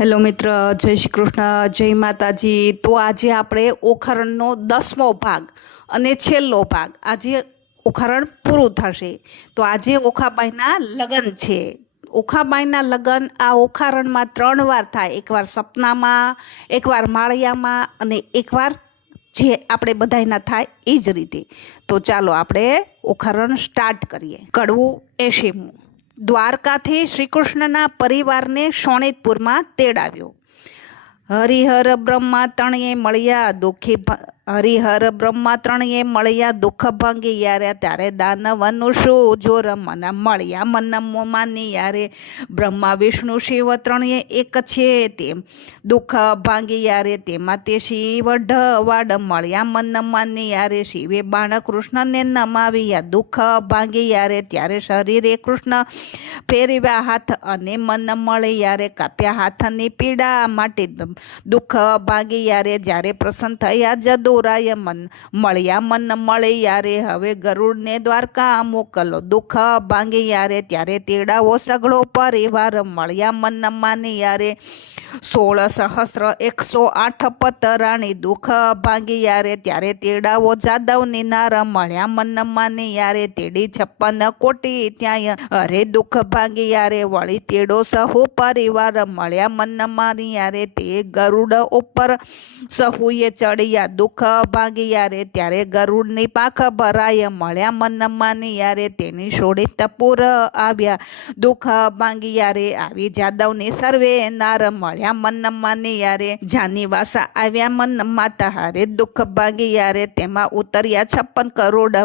Hello મિત્ર, જય શ્રી કૃષ્ણ, જય માતાજી. તો આજે આપણે ઓખરણનો 10મો ભાગ અને છેલ્લો ભાગ, આજે ઓખરણ પૂરું થશે. તો આજે ઓખાબાઈના લગ્ન છે. ઓખાબાઈના લગ્ન આ ઓખારણમાં 3 વાર થાય. એકવાર સપનામાં, એકવાર માળિયામાં અને એકવાર જે આપણે બધાયના થાય એ જ રીતે. તો ચાલો આપણે ઓખારણ સ્ટાર્ટ કરીએ. કડવું 80મું. દ્વારકાથી શ્રીકૃષ્ણના પરિવારને શોણિતપુરમાં તેડાવ્યો. હરિહર બ્રહ્મા ત્રણેય મળ્યા હરિહર બ્રહ્મા ત્રણેય મળ્યા દુઃખ ભાંગી યારે. ત્યારે દાનવનું શું જોર મના મળ્યા મન માની યારે. બ્રહ્મા વિષ્ણુ શિવ ત્રણેય એક છે તેમ દુઃખ ભાંગી યારે. તેમાં તે શિવ ઢવાડ મળ્યા મન માની યારે. શિવે બાણ કૃષ્ણને નમાવ્યા દુઃખ ભાંગી યારે. ત્યારે શરીરે કૃષ્ણ ફેરવ્યા હાથ અને મન મળે યારે. કાપ્યા હાથની પીડા માટે દુઃખ ભાંગી યારે. જ્યારે પ્રસન્ન થયા જદોરાય મન મળ્યા મન મળે યારે. હવે ગરુડને દ્વારકા મોકલો દુઃખ ભાંગી યારે. ત્યારે તેડાવો સઘળો પરિવાર મળ્યા મન માની યારે. 16,108 પતરાણી દુઃખ ભાંગી યારે. ત્યારે તેડાવો જાદવની નાર મળ્યા મન માની યારે. તેડી 56 કોટી ત્યાં અરે દુઃખ ભાંગી યારે. વળી તેડો સહુ પરિવાર મળ્યા મન માની યારે. તે ગરુડ ઉપર સહુએ ચડ્યા દુઃખ ભાંગી યારે. ત્યારે ગરુડની પાખ ભરાય મળ્યા મન માની યારે. તેની છોડી તપુર આવ્યા દુઃખ ભાંગી યારે. આવી જાદવની સર્વે નાર મળ્યા મન માની યારે. જાની વાસા આવ્યા મન માતા હારે દુઃખ ભાંગી યારે. તેમાં ઉતર્યા 56 કરોડ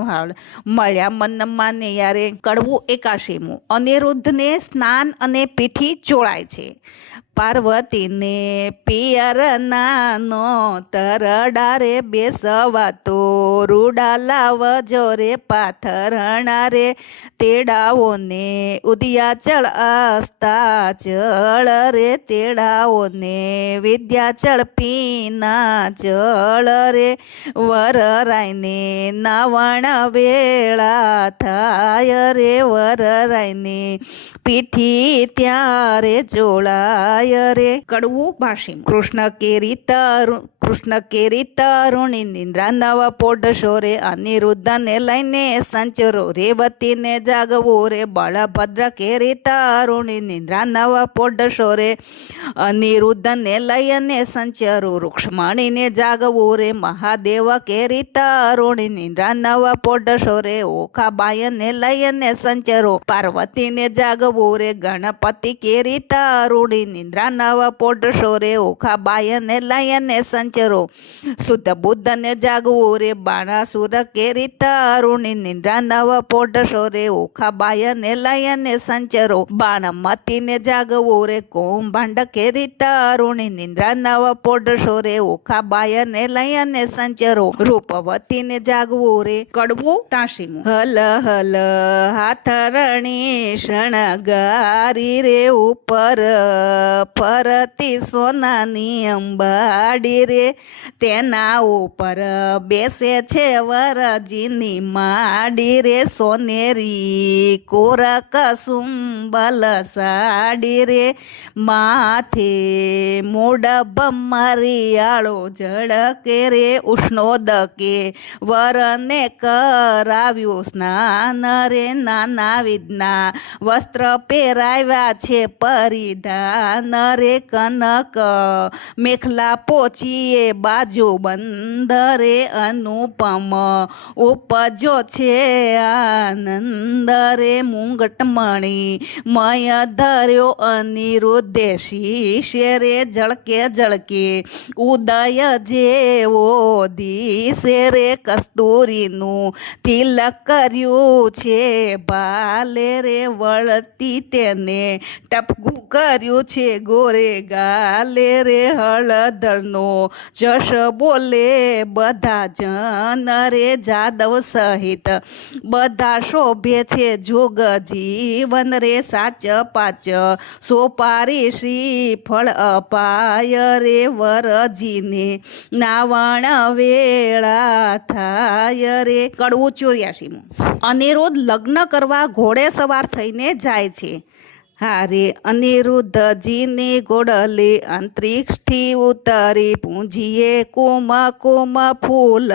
મળ્યા મન માની યારે. કડવું 81મું. અનિરુદ્ધને સ્નાન અને પીઠી ચોળાય છે. પાર્વતીને પિયર નાનો તરડા રે બેસવા તો રૂડા લાવજો રે પાથરણા રે. તેડાઓને ઉદયાચળ અસ્તાચળ રે. તેડાઓને વિદ્યાચળ પીના ચળ રે. વરરાયને નાવણ વેળા થાય રે. વરરાયને પીઠી ત્યારે ચોળાય રે. કડવું 82. કૃષ્ણ કેરી તરુણી નિંદ્રા નવ પોઢશો રે. અનિરુદ્ધને લઈને સંચરો રેવતીને જાગવું રે. બળભદ્ર કેરી તરુણી નિંદ્રા નવ પોઢશો રે. અનિરુદ્ધને લઈને સંચરો રૂક્ષ્મણીને જાગવું રે. મહાદેવ કેરી તરુણી નિંદ્રા નવ પોઢશો રે. ઓખાબાયને લઈને સંચરો પાર્વતીને જાગવું રે. ગણપતિ કેરી તરુણી નિંદ્રા નવ પોઢશો રે. ઓખાબાયને લઈને સંચરો શુદ્ધ બુદ્ધને જાગવું રે. બાણાસુર કેરી તરુણી નિંદ્રા નવ પોઢશો રે. ઓખાબાયને લઈને સંચરો બાણમતીને જાગવું રે. કૌભાંડ કેરી તરુણી નિંદ્રા નવ પોઢશો રે. ઓખાબાયને લઈને સંચરો રૂપવતીને જાગવું રે. કડવું 83મું. હલ હલ હાથરણી શણગારી રે. ઉપર ફરતી સોનાની અંબાડી રે. તેના ઉપર બેસે છે વરજીની માડી રે. સોનેરી કોરક સુંબલ સાડી રે. માથે મોડ ભમરિયાળો ઝળકે રે. ઉષ્ણોદકે વરને કરાવ્યું સ્નાન રે. નાના વિધના વસ્ત્ર પહેરાવ્યા છે પરિધાન રે. કનક મેખલા પોચીએ બાજુ બંધ રે. અનુપમ ઉપજો છે આનંદ રે. મુંગટમણી મય ધર્યો અનિરુદ્ધે શીશે રે. ઝળકે ઝળકે ઉદય જેવો દિશે રે. કસ્તુરીનું તિલક કર્યું છે ભાલે રે. વળતી તેને ટપકું કર્યું છે ગોરે ગાલે રે. હળદરનો જશ બોલે બધા જન રે. જાદવ સહિત બધા શોભે છે જોગ જીવન રે. સાચ પાચ સોપારી શ્રીફળ અપાય રે. વરજીને નાવણ વેળા થાય રે. કડવું 84મું. અનિરુદ્ધ લગ્ન કરવા ઘોડે સવાર થઈને જાય છે. હારે અનિરુદ્ધજીની ગોડલે અંતરિક્ષથી ઉતરી પૂંજીએ કુમ કુમ ફૂલ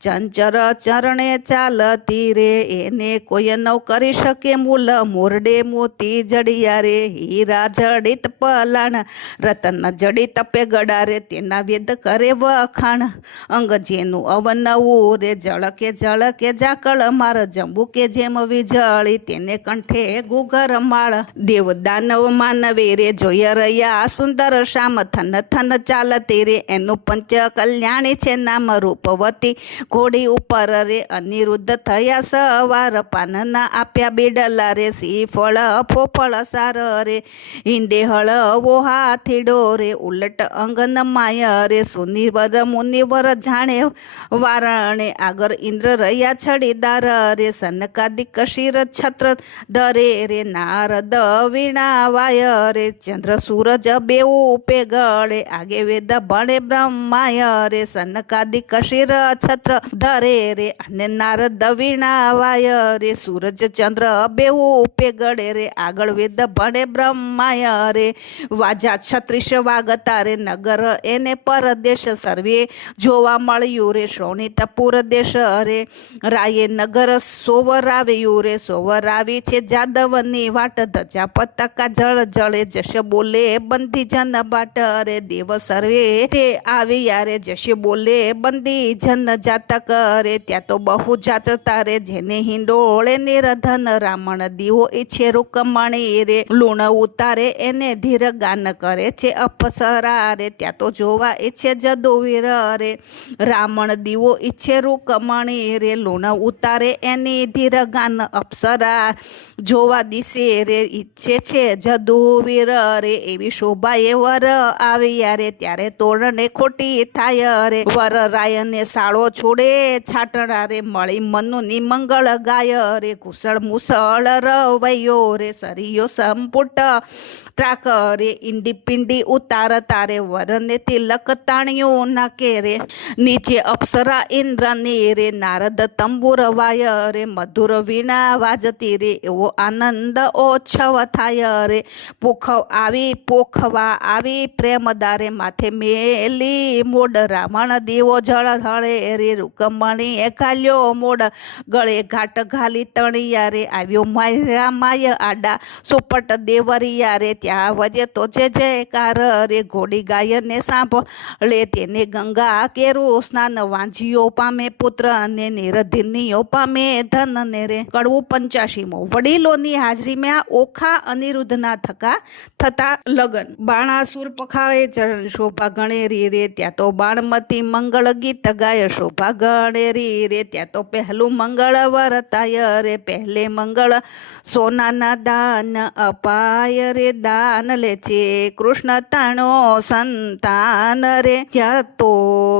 ચંચર ચરણે ચાલતી રે એને કોઈ ન કરી શકે મૂલ મોરડે મોતી જડિયા રે હીરા જડિત પલાણ રતન જડિત પેગડા રે તેના વેદ કરે વખાણ અંગ જેનું અવનવું રે જળકે ઝાકળ માર જંબુ કે જેમ વીજળી તેને કંઠે ગુગર માળ દેવ દાનવ માનવે રે જોઈ રહ્યા સુંદર શ્યામ થન થન ચાલતી રે એનું પંચ કલ્યાણી છે નામ રૂપવતી ઘોડી ઉપર રે અનિરુદ્ધ થયા સવાર પાનના આપ્યા બેડલા રે શ્રીફળ ફોફળ સાર રે હિંડે હળવો હાથીડો રે ઉલટ અંગન માય રે સુનિવર મુનિવર જાણે વારણે આગળ ઇન્દ્ર રહ્યા છડીદાર રે સનકાદિક શિર છત્ર ધરે રે નારદ વીણા વાય રે ચંદ્ર સૂરજ બેઉ પેગળે આગે વેદ ભણે બ્રહ્માય રે સનકાદિક શિર છત્ર ધરે રે અને નારદ વીણા વાય રે સૂરજ ચંદ્ર બેઉ પેગળે રે આગળ વેદ ભણે બ્રહ્માય રે વાજા છત્રીસ વાગતા રે નગર એને પરદેશ સર્વે જોવા મળ્યું રે શોણિતપુર દેશ રે રાયે નગર સોવર આવ્યું રે સોવર આવી છે જાદવની વાટ ધજા પતાકા જળ જળે જશ બોલે બંદી જન બાટ રે દેવ સર્વે તે આવ્યા રે જશ બોલે બંદી જન જાત કરે ત્યાં તો બહુ જાચતા રે જેને હિંડોળે નિરધન રામણ દીવો ઈચ્છે રૂકમણી રે લૂણ ઉતારે એને ધીર ગાન કરે છે અપસરા રે ત્યાં તો જોવા ઈચ્છે જદુવીર રે રામણ દીવો ઈચ્છે રૂકમણી રે લૂણ ઉતારે એની ધીર ગાન અપ્સરા જોવા દિશે રે ઈચ્છે છે જદુવીર રે એવી શોભા એ વર આવ્યા રે ત્યારે તોરણે ખોટી થાય રે વર રાયને સાળો છોડે છાટણા રે મળી મનુની મંગળ ગાય રે કુશળ મુસળ રવૈયો રે સરિયો સંપુટ ત્રાક રે ઈંડી પિંડી ઉતાર તારે વરને તિલક તાણ્યું નાકે રે નીચે અપ્સરા ઇન્દ્રની રે નારદ તંબુર વાય રે મધુર વીણા વાજતી રે એવો આનંદ ઓછવ થાય રે પોખવા આવી પ્રેમદારે માથે મેલી મોડ રાવણ દીવો જળ હળે રે રૂકમણી એ ઘાલ્યો મોડ ગળે ઘાટ ઘાલી તણિયા રે આવ્યો માયરા માય આડા સુપટ દેવરિયા રે ત્યાં વજે તો જે જયકાર રે ઘોડી ગાયને સાંભળે તેને ગંગા કેરું સ્નાન વાંજીઓ પામે પુત્ર અને નિરધિનીઓ પામે ધન ને રે કડવું 85મો વડીલોની હાજરીમાં ઓખા અનિરુદ્ધના થતા લગન બાણાસુર પખાળે ચરણ શોભા ગણેરી રે ત્યાં તો બાણમતી મંગળ ગીત ગાય શોભા ગણેરી રે ત્યાં તો પહેલું મંગળ વરતાય રે પહેલે મંગળ સોનાના દાન અપાય રે દાન લે છે કૃષ્ણ તાણો સંતાન રે ત્યાં તો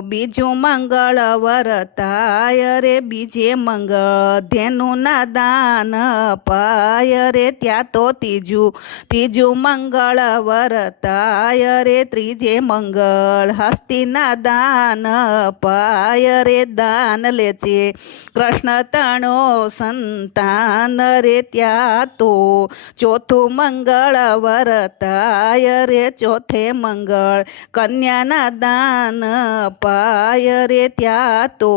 બીજું મંગળ વરતાય રે બીજે મંગળ ધેનુના દાન અપાય રે ત્યાં તો ત્રીજું મંગળ વરતાય રે ત્રીજે મંગળ હસ્તીના દાન અપાય રે દાન લે છે કૃષ્ણ તણો સંતાન રે ત્યાં તો ચોથું મંગળ વરતાય રે ચોથે મંગળ કન્યાના દાન અપાય રે ત્યાં તો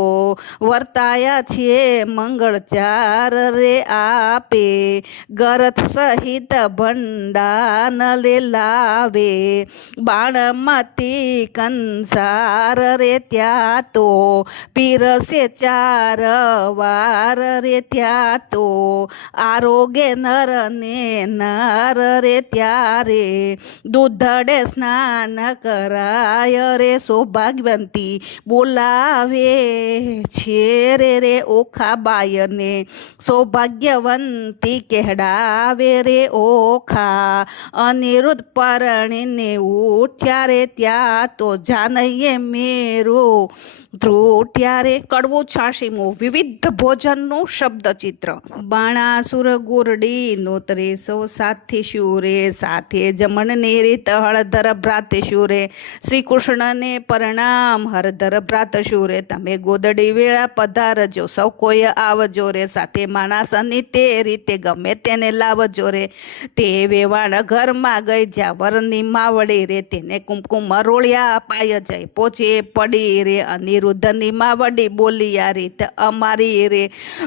વર્તાયા છે મંગળ ચાર રે આપે ગરથ સહિત ભંડાન લે લાવે બાણમતી કંસાર રે ત્યાં તો પીરસે ચાર વાર રે ત્યાં તો આરોગ્ય નર ને નર રે ત્યારે દૂધડે સ્નાન કરાય રે સૌભાગ્યવંતી બોલાવે છે રે ઓખાબાયને સૌભાગ્યવંતી કહેડાવે રે ઓખા અનિરુદ્ધ પરણીને ઉઠ્યા રે ત્યાં તો જાનૈયે મેરો ધ્રુટ્યારે. કડવું 86મું વિવિધ ભોજનનું શબ્દચિત્ર. બાણાસુર ગોરડી નોતરે સૌ સાથે શુરે, સાથે જમણને રીત હળધર ભ્રાત શુરે. શ્રી કૃષ્ણને પરણામ હરધર ભ્રાત શુરે, તમે ગોદડી વેળા પધારજો સૌ કોઈ આવજો રે, સાથે માણસની તે રીતે ગમે તેને લાવજો રે. તે વેવાણ ઘરમાં ગઈ જ્યાં વરની માવડી રે, તેને કુમકુમ રોળિયા પાય જઈ પોચે પડી રે. અનિરુદ્ધની માવડી બોલિયા રીત અમારી રે,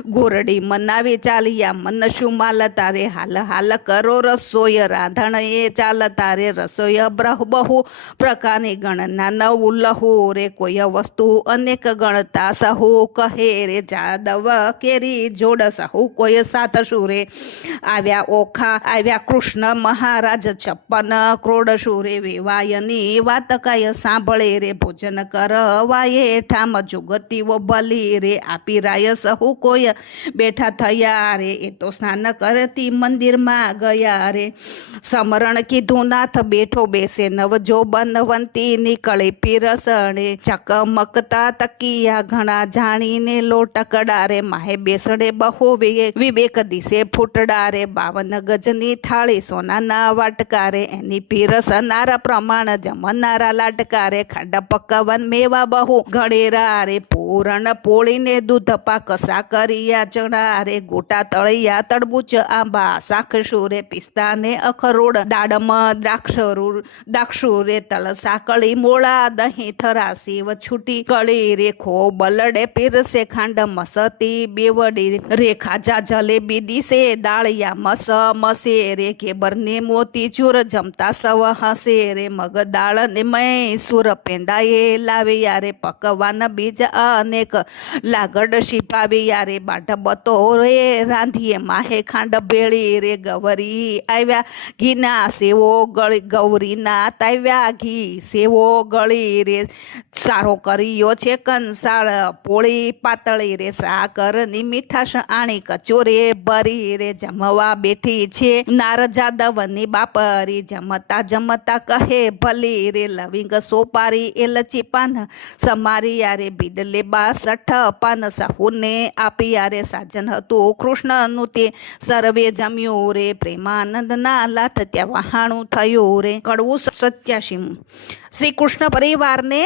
ગોરડી મનાવી ચાલિયા મન શું માલતા રે. હાલ હાલ કરો રસોઈ રાંધણ એ ચાલતા રે, રસોઈ બહુ પ્રકારની ગણના નવું લહુ રે, કોઈ વસ્તુ અનેક ગણતા સહુ કહે રે. જાદવ કેરી જોડ સહુ કોઈ સાથ શુરે, આવ્યા ઓખા આવ્યા કૃષ્ણ મહારાજ 56 ક્રોડ શુરે. વેવાયની વાત કાય સાંભળે રે, ભોજન કરવાય ઠામ જુગતીઓ ભલી રે. આપી રાય સહુ કોઈ બેઠા થયા રે, એ તો સ્નાન કરતી મંદિરમાં ગયા રે. સમરણ કીધું નાથ બેઠો બેસે, નવજો બનવંતી નીકળે પીરસણે. ચકમકતા તકિયા ઘણા જાણીને લોટકડા રે, માહે બેસડે બહુ વિવેક દિશે ફૂટડા રે. 52 ગજની થાળી સોનાના વાટકા રે, એની પીરસનારા પ્રમાણ જમનારા લાટકા રે. ખાંડા પકવાન મેવા બહુ ઘડેરા રે, પૂરણ પોળીને દૂધ પાક સાકરિયા ચણા રે. ગોટા તળિયા તડબૂચ આંબા શાકશુ રે, પિસ્તા ને અખરોડ દાડમ દ્રાક્ષુ રે. તલ સાકળી મોળા દહીં થરા સેવ છૂટી કળી રે, ખો બલડે પીરસે ખાંડ મસતી બેવડી રે. ખાજા જલેબી દિશે દાળિયા મસે રે, કેબર ને મોતી ચૂર જમતા સવ હસે રે. મગ દાળ ને મૈસૂર પેંડાએ લાવ્યા રે, પકવાન બીજ અનેક લાગડ શીપાવ્યા રે. બાઢ બતો રે રાંધીએ માહે ખાંડ ભેળી રે, ગવરી આવ્યા ઘીના સેવો ગળી, ગૌરીના તાવ્યા ઘી સેવો ગળી રે. સારો કર્યો છે કંસાળ પોળી પાતળી રે, સાકરની મીઠાશ આણી કચોરે ભરી રે. જમવા બેઠી છે નાર જાદવની બાપરી, જમતા જમતા કહે ભલી રે. લવિંગ સોપારી એલચી પાન સમારિયા રે, બીડલે 62 પાન સહુને આપિયા રે. સાજન હતું કૃષ્ણનું તે સર્વે જમ્યું રે, પ્રેમાનંદના લાથ ત્યાં વહાણું થયું રે. કડવું 87. શ્રી કૃષ્ણ પરિવારને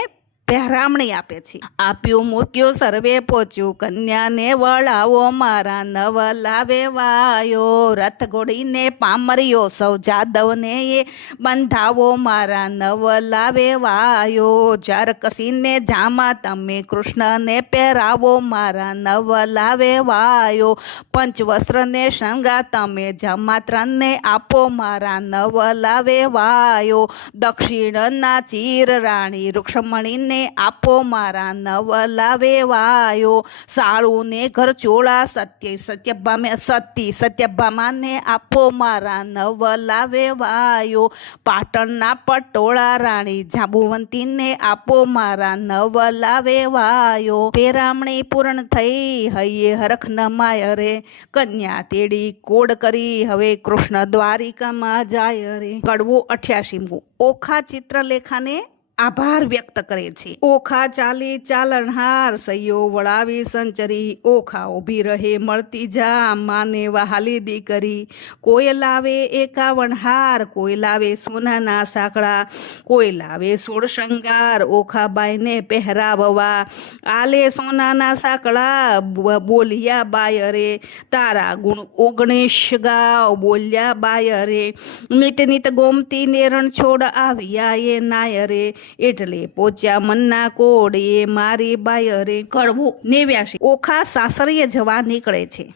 પહેરામણી આપે છે. આપ્યું મૂક્યું સર્વે પહોંચ્યું, કન્યાને વળાવો મારા નવ લાવે વાયો. રથ ઘોડીને પામર્યો સૌ જાદવને એ બંધાવો મારા નવ લાવે વાયો. જર કસીને જામા તમે કૃષ્ણને પહેરાવો મારા નવ લાવે વાયો. પંચવસ્ત્રને શણગાર તમે જમાત્રને આપો મારા નવ લાવે વાયો. દક્ષિણના ચીર રાણી રૂક્ષ્મણીને આપો મારા નવ લાવે વાયો. સાળુને ઘર ચોળા સતી સત્યભામાને આપો મારા નવ લાવે વાયો. પાટણના પટોળા રાણી જાંબુવંતીને આપો મારા નવ લાવે વાયો. પેરામણી પૂર્ણ થઈ હૈયે હરખ નમાય રે, કન્યા તેડી કોડ કરી હવે કૃષ્ણ દ્વારિકામાં જાય રે. કડવું 88. ઓખા ચિત્રલેખાને આભાર વ્યક્ત કરે છે. ઓખા ચાલી ચાલણહાર સૈયો વળાવી સંચરી, ઓખા ઊભી રહે મળતી જા માને વહાલી દીકરી. કોઈ લાવે 51 હાર, કોઈ લાવે સોનાના સાંકળા, કોઈ લાવે 16 શણગાર ઓખાબાઈને પહેરાવવા. આલે સોનાના સાંકળા બોલ્યા બાય રે, તારા ગુણ 19 ગાવ બોલ્યા બાય રે. નિત નિત ગોમતી ને રણછોડ આવ્યા એ નાય રે, એટલે પોચ્યા મનના કોડ એ મારી બાય રે. કડવું 89. ઓખા સાસરીએ જવા નીકળે છે.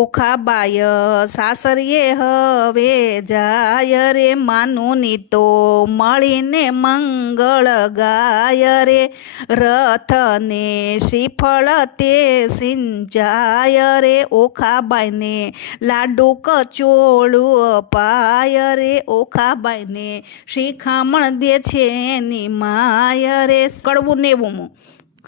ઓખા બાય સાસરીએ હવે જાય રે, માનુની તો મળીને મંગળ ગાય રે. રથને શ્રીફળ તે સિંચાય રે, ઓખાબાઈને લાડુ કચોળું પાય રે. ઓખાબાઈને શિખામણ દે છે એની માય રે. કડવું 90.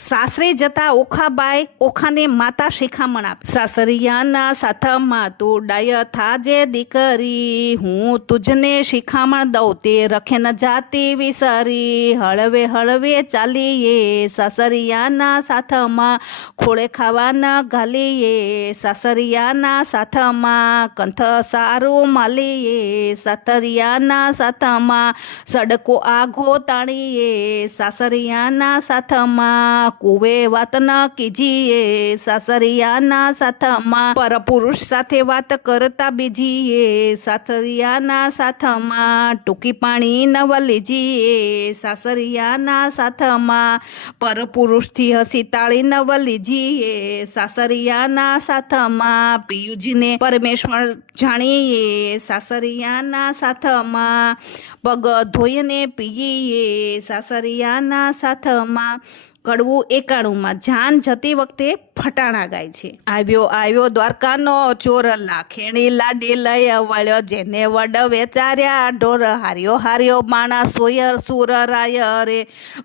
સાસરે જતા ઓખાબાઈ ઓખાને માતા શિખામણ આપે, સાસરિયાના સાથમાં તું ડાય થાજે દીકરી, હું તુજને શિખામણ દઉં તે રખે ન જાતી વિસરી, હળવે હળવે ચાલીએ સાસરિયાના સાથમાં, ખોળે ખાવાના ઘાલીએ સાસરિયાના સાથમાં, કંથ સારું માલીએ સાસરિયાના સાથમાં, સડકો આઘો તાણીએ સાસરિયાના સાથમાં, કુવે વાત ન કીજીએ સાસરિયાના સાથમાં, પરપુરુષ સાથે વાત કરતા બીજીએ સાસરિયાના સાથમાં, ટૂંકી પાણી નવ લીજીએ સાસરિયાના સાથમાં, પરપુરુષથી હસી તાળી નવ લીજીએ સાસરિયાના સાથમાં, પિયુજીને પરમેશ્વર જાણીએ સાસરિયાના સાથમાં, પગ ધોઈને પીએ સાસરિયાના સાથમાં. કડવું 91માં જાન જતી વખતે ફટાણા ગાય છે. આવ્યો આવ્યો દ્વારકાનો ચોર, લાખેણી લાડી લઈ વળ્યો, જેને વડ વેચાર્યા ઢોર, હાર્યો હાર્યો માણા સોયર સુર રાય રે,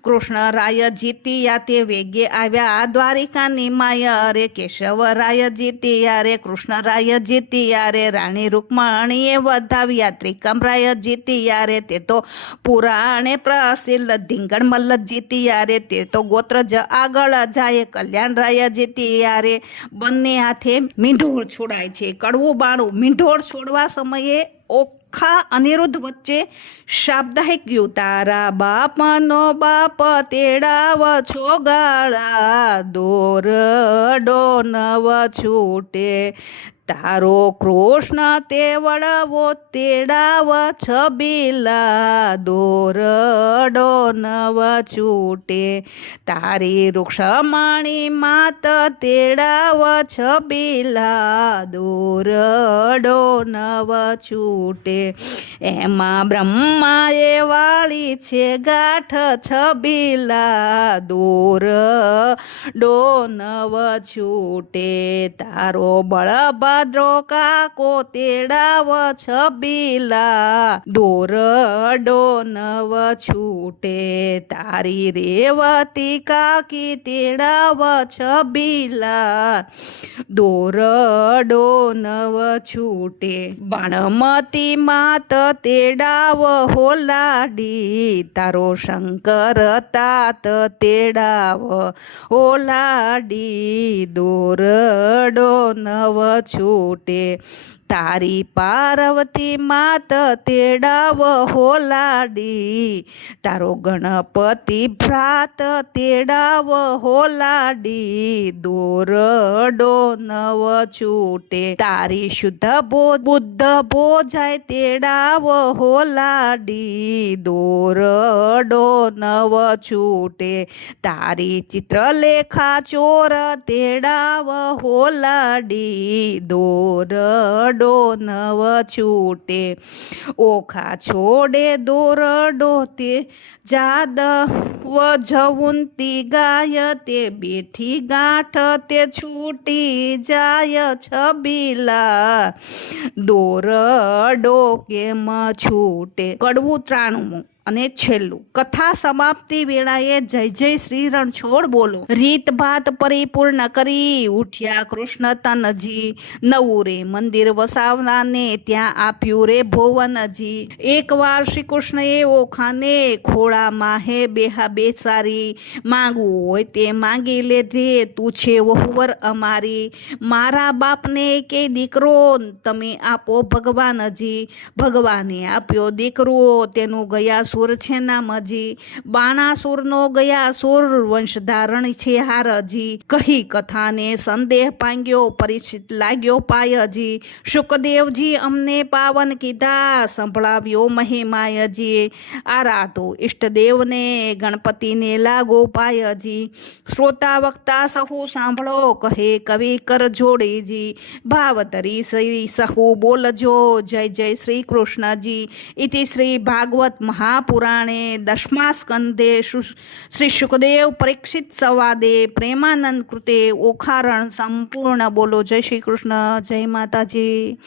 કૃષ્ણ રાય જીત્યા તે વેગે આવ્યા દ્વારિકાની માય રે, કેશવ રાય જીત્યા રે, કૃષ્ણ રાય જીત્યા રે, રાણી રૂકમણીએ વધાવ્યા ત્રિકમ રાય જીત્યા રે, તે તો પુરાણે પ્રસિદ્ધ ધીંગણ મલ્લ જીત્યા રે, તે તો જ આગળ જાય કલ્યાણ રાય જીત્યા રે. બંને હાથે મીંઢોળ છોડાય છે. કડવું 92 મીંઢોળ છોડવા સમયે ઓખા અનિરુદ્ધ વચ્ચે સાપ્તાહિક ગયું, તારા બાપનો બાપ તેડાવ છો ગાળા, દોરડો નવ છૂટે તારો કૃષ્ણ તે વડવો તેડાવ છબીલા, દોરડો નવ છૂટે તારી રૂક્ષમણી માત તેડાવ છબીલા, દોરડો નવ છૂટે. એમાં બ્રહ્માએ વાળી છે ગાંઠ છબીલા, દોરડો નવ છૂટે તારો બળભદ્રો કાકો તેડાવ છબીલા, દોરડો નવ છૂટે તારી રેવતી કાકી તેડાવ છબીલા, દોરડો નવ છૂટે. બાણમતી માત તેડાવ હોલાડી, તારો શંકર તાત તેડાવ હોલાડી, દોરડો નવ છૂટે તારી પાર્વતી માત તેડાવ હોલાડી, તારો ગણપતિ ભ્રાત તેડાવ હોલાડી, દોરડો નવ છૂટે તારી શુદ્ધ બુદ્ધ ભોજાય તેડાવ હોલાડી, દોરડો નવ છૂટે તારી ચિત્રલેખા ચોર તેડાવ હોલાડી, દોરડો નવ છૂટે. ઓખા છોડે દોરડો તે જાદવ જવુંતી ગાય, તે બેઠી ગાંઠ તે છૂટી જાય છબીલા, દોરડો કેમ છૂટે. કડવું 93 અને છેલ્લું, કથા સમાપ્તિ વેળાએ જય જય શ્રી રણછોડ બોલો, રીત ભાત પરિપૂર્ણ કરી ઉઠ્યા કૃષ્ણ તનજી, નવું રે મંદિર વસાવનાને ત્યાં આપ્યું રે ભુવનજી. એકવાર શ્રી કૃષ્ણએ ઓખાને ખોળામાં હે બેહા બેસારી, માંગવું હોય તે માંગી લેજે તું છે વહુવર અમારી, મારા બાપને કે દીકરો તમે આપો ભગવાનજી, ભગવાને આપ્યો દીકરો તેનું ગયા સુર છે નામજી, બાણાસુરનો ગયા સુર વંશધારણ છે હારજી, કહી કથાને સંદેહ પાંગ્યો પરિચિત લાગ્યો પાયજી, શુકદેવજી અમને પાવન કીધા સંભળાવ્યો મહિમાયજી, આરાધો ઈષ્ટદેવને ગણપતિને લાગો પાયજી, શ્રોતા વક્તા સહુ સાંભળો કહે કવિ કર જોડીજી, ભાવતરી શ્રી સહુ બોલજો જય જય શ્રી કૃષ્ણજી. ઇતિ શ્રી ભાગવત મહાપુરાણે 10મા સ્કંદે શ્રી શુકદેવ પરીક્ષિત સંવાદે પ્રેમાનંદ કૃતે ઓખારણ સંપૂર્ણ. બોલો જય શ્રી કૃષ્ણ, જય માતાજી.